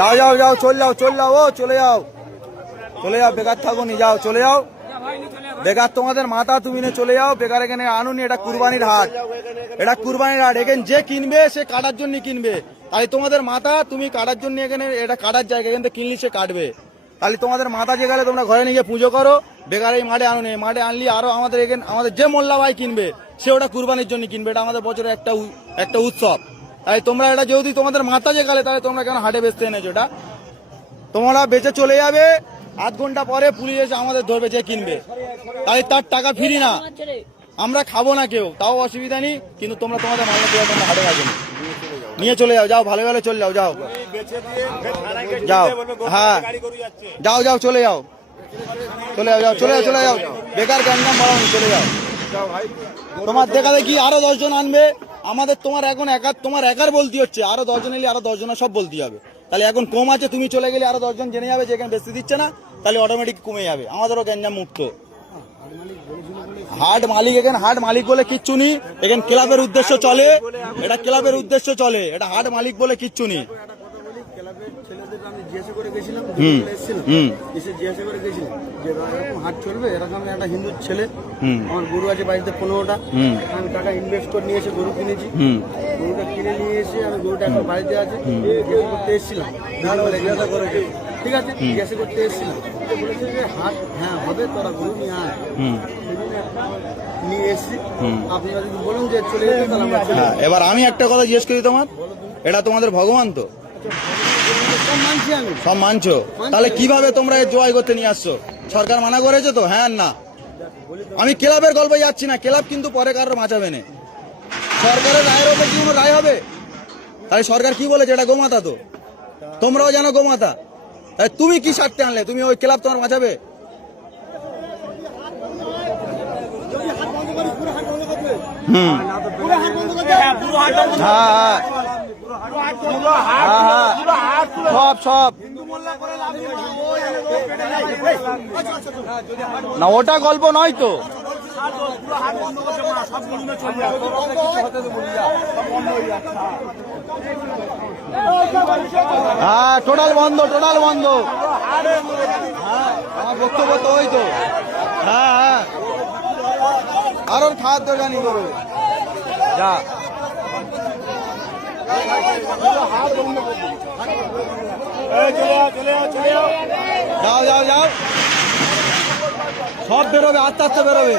যাও যাও যাও, চলে যাও চলে যাও, ও চলে যাও চলে যাও, বেকার থাকো নি, যাও চলে যাও। বেকার তোমাদের মাথা তুমি নিয়ে চলে যাও, বেকার এখানে আনুনি। এটা কুরবানির হাট, এটা কুরবানির হাট। এখানে যে কিনবে সে কাটার জন্য কিনবে, তাই তোমাদের মাথা তুমি কাটার জন্য এখানে, এটা কাটার জায়গা, এখান থেকে কিনলি সে কাটবে। তাহলে তোমাদের মাথা যে গেলে তোমরা ঘরে নিয়ে পুজো করো, বেকার এই মাঠে আনুনি। মাঠে আনলি আরো আমাদের এখানে আমাদের যে মোল্লা ভাই কিনবে সে ওটা কুরবানির জন্য কিনবে, এটা আমাদের বছরের একটা উৎসব। তাই তোমরা এটা যেহেতু তোমাদের মাথা যে গেলে, তাহলে তোমরা কেন হাটে বেচতে এনেছো? এটা তোমরা বেচে চলে যাবে, আধ ঘন্টা পরে পুলিশ এসে আমাদের ধরবে যে কিনবে, তাই তার টাকা ফিরি না, আমরা খাবো না কেউ, তাও অসুবিধা নেই। কিন্তু তোমরা তোমাদের মাল তোমরা হাটে রাখো, নিয়ে চলে যাও, যাও ভালো ভালো চলে যাও, যাও যাও, হ্যাঁ যাও যাও চলে যাও, চলে যাও যাও, চলে যাও চলে যাও, বেকার গ্যাঞ্জাম বাড়ানো, চলে যাও। তোমার দেখা দেখি আরো 10 জন আনবে, আমাদের তোমার এখন তোমার একার বলতে হচ্ছে, আরো 10 জন এলে আরো 10 জনের সব বলতে হবে। তাহলে এখন কম আছে, তুমি চলে গেলে আরো 10 জন জেনে যাবে যে এখানে বেশি দিচ্ছে না, তাহলে অটোমেটিক কমে যাবে, আমাদেরও গ্যাঞ্জাম মুক্ত। হাট মালিক, এখানে হাট মালিক বলে কিচ্ছু নেই, এখানে ক্লাবের উদ্দেশ্য চলে, এটা ক্লাবের উদ্দেশ্য চলে, এটা হাট মালিক বলে কিচ্ছু নেই। হাট চলবে এরকম একটা হিন্দু ছেলে, আমার গরু আছে বাড়িতে 15টা, আমি টাকা ইনভেস্ট করে নিয়ে এসে গরু কিনেছি, গরুটা কিনে নিয়ে এসে আমি গরুটা এখন বাড়িতে আছে জিজ্ঞাসা করতে এসেছিলাম, ঠিক আছে জিজ্ঞাসা করতে এসেছিলাম, বলেছে যে হাট হ্যাঁ হবে, তোরা গরু নিয়ে আয়, নিয়ে এসেছি। আপনারা যদি বলুন যে চলে যেতে, তাহলে আমরা চলে যাবো। এবার আমি একটা কথা জিজ্ঞেস করি, তোমার এটা তোমাদের ভগবান তো সব মানছো, তাহলে কিভাবে তোমরা জয় করতে নিয়ে আসছো? সরকার মানা করেছে তো? হ্যাঁ না, আমি ক্লাবের গল্পে যাচ্ছি না, ক্লাব কিন্তু পরে কারোর বাঁচাবে না, সরকারের রায়ের ওপর কি কোনো রায় হবে? তাই সরকার কি বলেছে, এটা গোমাতা তো, তোমরাও জানো গোমাতা, তাই তুমি কি স্বার্থে আনলে? তুমি ওই ক্লাব তোমার বাঁচাবে? সব সব না, ওটা গল্প নয় তো। হ্যাঁ টোটাল বন্ধ, টোটাল বন্ধ। হ্যাঁ আমার বক্তব্য তো ওই তো। হ্যাঁ হ্যাঁ, আর ওর খাদ্য জানি করো, যা যাও যাও যাও, সব বেরোবে, আস্তে আস্তে বেরোবে।